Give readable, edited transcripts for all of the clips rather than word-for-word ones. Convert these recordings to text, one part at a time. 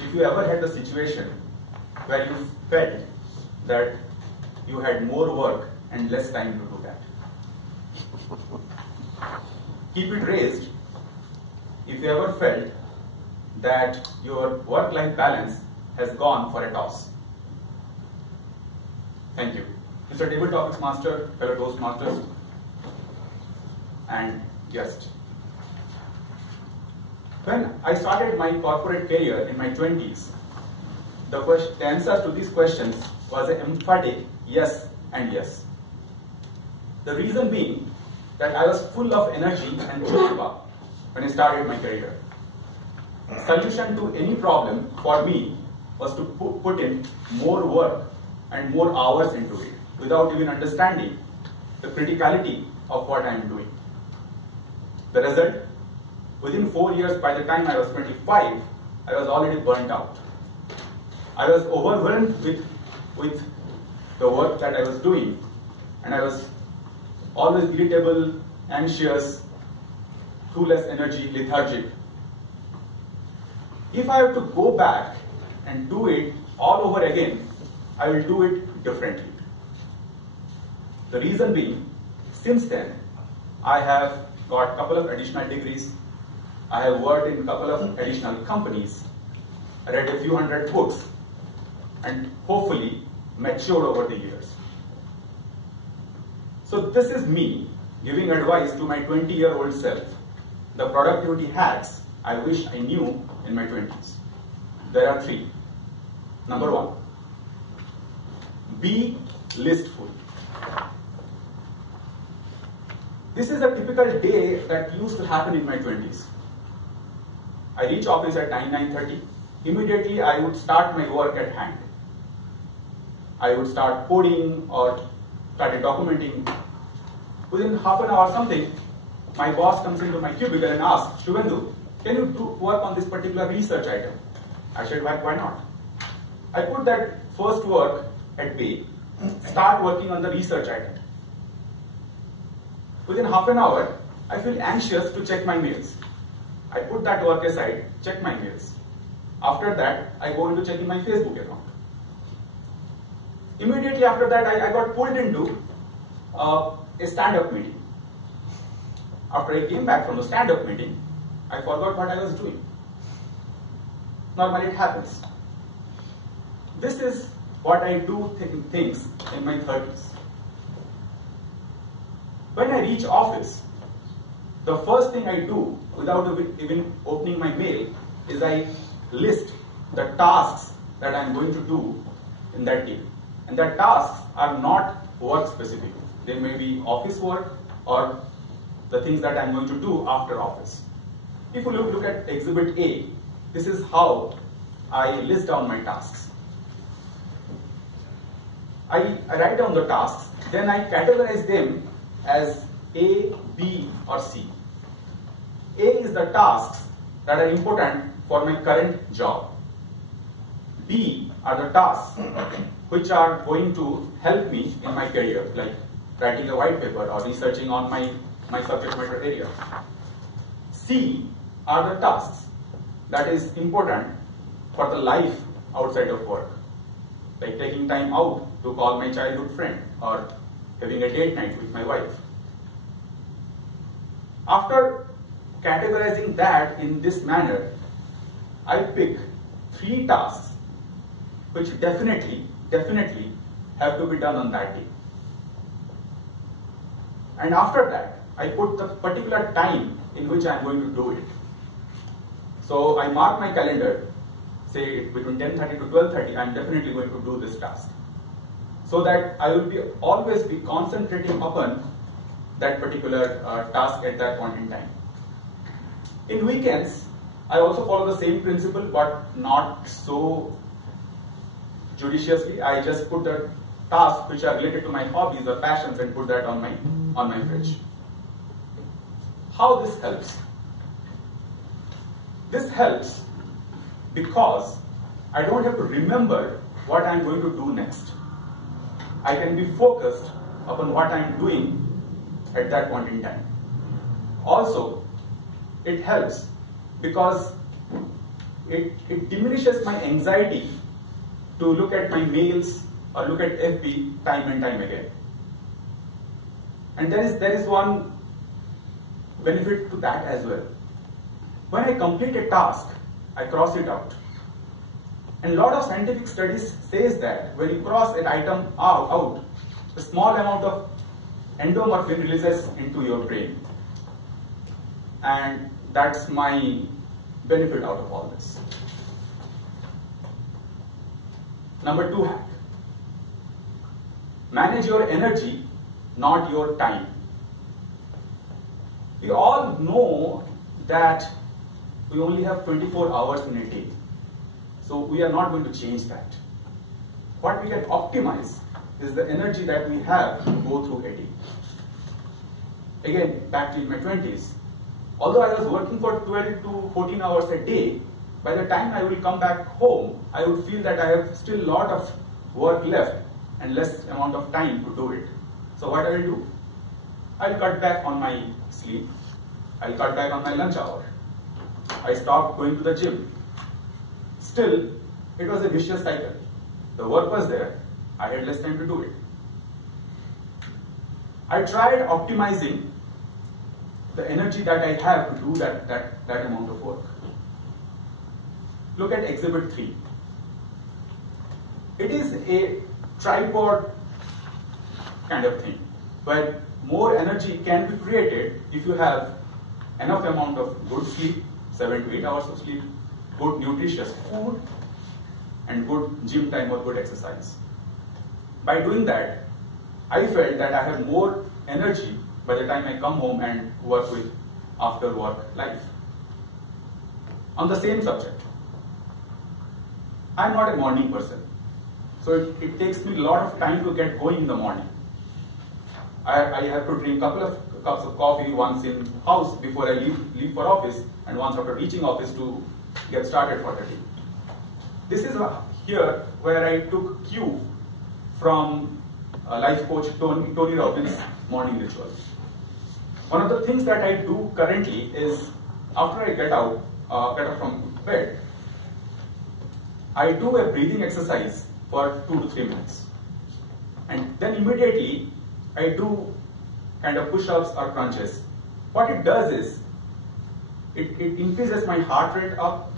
if you ever had the situation where you felt that you had more work and less time to do that. Keep it raised if you ever felt that your work-life balance has gone for a toss. Thank you. Mr. Table Topics Master, fellow Toastmasters, and guest. When I started my corporate career in my 20s, the answer to these questions was an emphatic yes and yes. The reason being that I was full of energy and chutzpah when I started my career. Solution to any problem for me was to put in more work and more hours into it without even understanding the criticality of what I am doing. The result? Within 4 years, by the time I was 25, I was already burnt out. I was overwhelmed with the work that I was doing, and I was always irritable, anxious, too less energy, lethargic. If I have to go back and do it all over again, I will do it differently. The reason being, since then, I have got a couple of additional degrees, I have worked in a couple of additional companies, read a few hundred books, and hopefully matured over the years. So this is me giving advice to my 20-year-old self, the productivity hacks I wish I knew in my 20s. There are 3. Number 1, be listful. This is a typical day that used to happen in my 20s. I reach office at 9:30. Immediately I would start my work at hand. I would start coding or started documenting. Within half an hour or something, my boss comes into my cubicle and asks, Shuvendu, can you work on this particular research item? I said, why not? I put that first work at bay, start working on the research item. Within half an hour, I feel anxious to check my mails. I put that work aside, check my mails. After that, I go into checking my Facebook account. Immediately after that, I got pulled into a stand-up meeting. After I came back from the stand-up meeting, I forgot what I was doing. Normally it happens. This is what I do things in my 30s. When I reach office, the first thing I do without even opening my mail is I list the tasks that I'm going to do in that day. And the tasks are not work specific. They may be office work or the things that I'm going to do after office. If you look at Exhibit A, this is how I list down my tasks. I write down the tasks, then I categorize them as A, B, or C. A is the tasks that are important for my current job. B are the tasks which are going to help me in my career, like writing a white paper or researching on my subject matter area. C are the tasks that is important for the life outside of work, like taking time out to call my childhood friend or having a date night with my wife. After categorizing that in this manner, I pick 3 tasks which definitely have to be done on that day. And after that, I put the particular time in which I am going to do it. So I mark my calendar, say between 10:30 to 12:30, I am definitely going to do this task. So that I will always be concentrating upon that particular task at that point in time. In weekends, I also follow the same principle, but not so judiciously. I just put the tasks which are related to my hobbies or passions and put that on my fridge. How this helps? This helps because I don't have to remember what I'm going to do next. I can be focused upon what I'm doing at that point in time. Also, it helps because it diminishes my anxiety to look at my mails or look at FB time and time again. And there is one benefit to that as well. When I complete a task, I cross it out. And a lot of scientific studies says that when you cross an item out, a small amount of endomorphin releases into your brain. And that's my benefit out of all this. Number 2 hack. Manage your energy, not your time. We all know that we only have 24 hours in a day. So we are not going to change that. What we can optimize is the energy that we have to go through a day. Again, back to my 20s. Although I was working for 12 to 14 hours a day, by the time I will come back home, I would feel that I have still a lot of work left and less amount of time to do it. So what I will do? I'll cut back on my sleep. I'll cut back on my lunch hour. I stopped going to the gym. Still, it was a vicious cycle. The work was there. I had less time to do it. I tried optimizing the energy that I have to do that amount of work. Look at exhibit 3. It is a tripod kind of thing, where more energy can be created if you have enough amount of good sleep, 7 to 8 hours of sleep, good nutritious food, and good gym time or good exercise. By doing that, I felt that I have more energy by the time I come home and work with after work life. On the same subject, I'm not a morning person, so it takes me a lot of time to get going in the morning. I have to drink a couple of cups of coffee once in house before I leave for office, and once after reaching office to get started for the day. This is here where I took cue from life coach Tony Robbins' morning ritual. One of the things that I do currently is after I get up from bed, I do a breathing exercise for 2 to 3 minutes. And then immediately I do kind of push-ups or crunches. What it does is, it increases my heart rate up,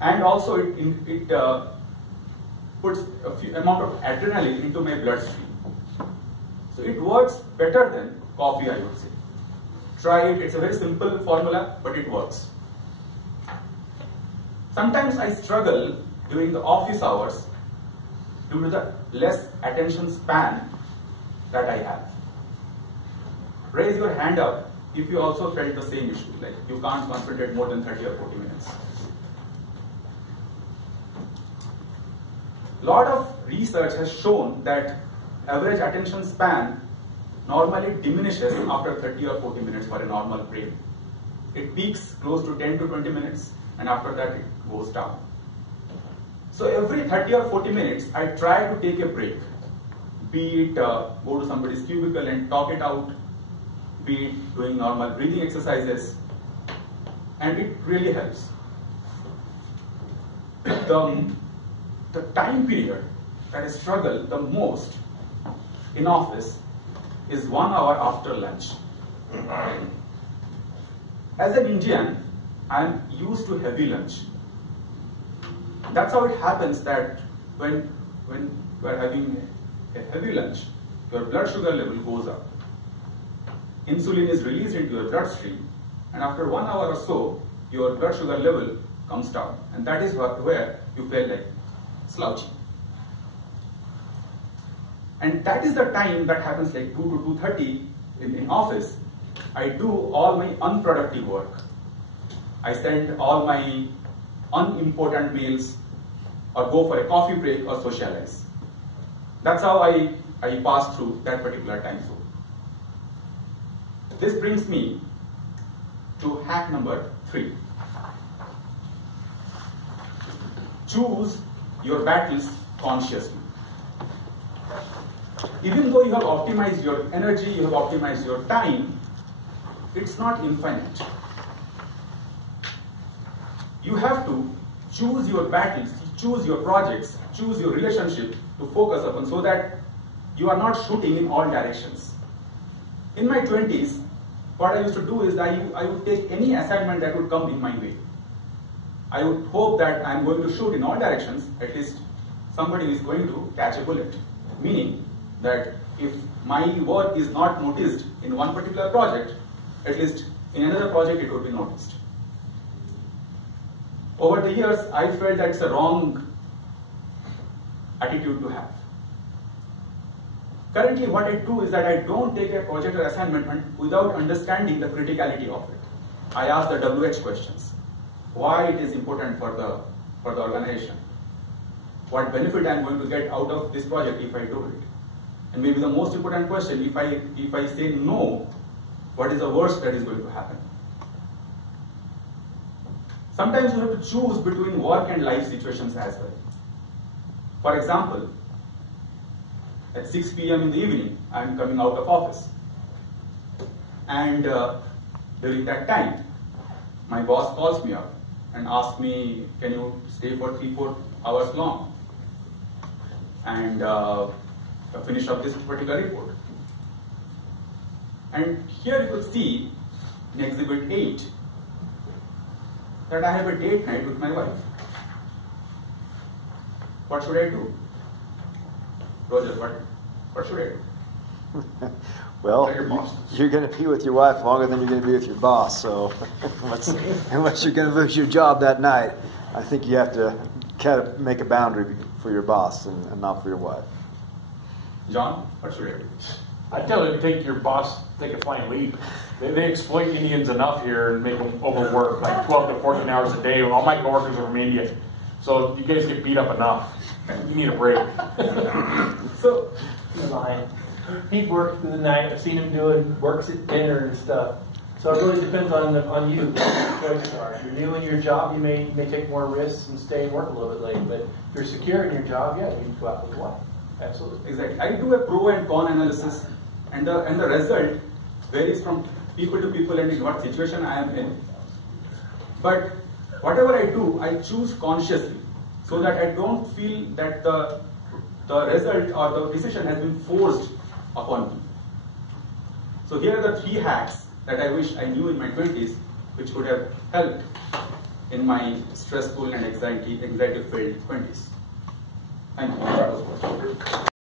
and also it puts a few amount of adrenaline into my bloodstream. So it works better than coffee, I would say. Try it, it's a very simple formula, but it works. Sometimes I struggle during the office hours due to the less attention span that I have. Raise your hand up if you also felt the same issue, like you can't concentrate more than 30 or 40 minutes. A lot of research has shown that average attention span normally diminishes after 30 or 40 minutes for a normal brain. It peaks close to 10 to 20 minutes, and after that it goes down. So every 30 or 40 minutes, I try to take a break. Be it go to somebody's cubicle and talk it out, be it doing normal breathing exercises, and it really helps. The time period that I struggle the most in office is 1 hour after lunch. As an Indian, I'm used to heavy lunch. That's how it happens that when we're having a heavy lunch, your blood sugar level goes up. Insulin is released into your bloodstream, and after 1 hour or so, your blood sugar level comes down. And that is where you feel like slouchy. And that is the time that happens like 2 to 2:30 in office. I do all my unproductive work. I send all my unimportant mails or go for a coffee break or socialize. That's how I pass through that particular time zone. This brings me to hack number 3. Choose your battles consciously. Even though you have optimized your energy, you have optimized your time, it's not infinite. you have to choose your battles, choose your projects, choose your relationship to focus upon so that you are not shooting in all directions. In my 20s, what I used to do is I would take any assignment that would come in my way. I would hope that I'm going to shoot in all directions, at least somebody is going to catch a bullet. Meaning that if my work is not noticed in one particular project, at least in another project it would be noticed. Over the years, I felt that's a wrong attitude to have. Currently, what I do is that I don't take a project or assignment without understanding the criticality of it. I ask the WH questions. Why it is important for the organization? What benefit I am going to get out of this project if I do it? And maybe the most important question, if I say no, what is the worst that is going to happen? Sometimes you have to choose between work and life situations as well. For example, at 6 p.m. in the evening, I am coming out of office. And during that time, my boss calls me up and asks me, can you stay for 3-4 hours long and finish up this particular report? And here you will see in Exhibit 8 that I have a date night with my wife. What should I do? Roger, what should I do? Well, you're going to be with your wife longer than you're going to be with your boss, so unless you're going to lose your job that night, I think you have to kind of make a boundary for your boss and not for your wife. John, what should I do? I tell you to take your boss, take a flying leap. They exploit Indians enough here and make them overwork, like 12 to 14 hours a day. All my coworkers are from India. So you guys get beat up enough. You need a break. So, He's lying. He works through the night. I've seen him doing works at dinner and stuff. So it really depends on you. What your choices are. If you're new in your job, you may take more risks and stay and work a little bit late. But if you're secure in your job, yeah, you can go out with your wife. Absolutely. exactly. I do a pro and con analysis, and the result varies from people to people and in what situation I am in. But whatever I do, I choose consciously so that I don't feel that the result or the decision has been forced upon me. So here are the 3 hacks that I wish I knew in my 20s, which could have helped in my stressful and anxiety-filled 20s. Thank you.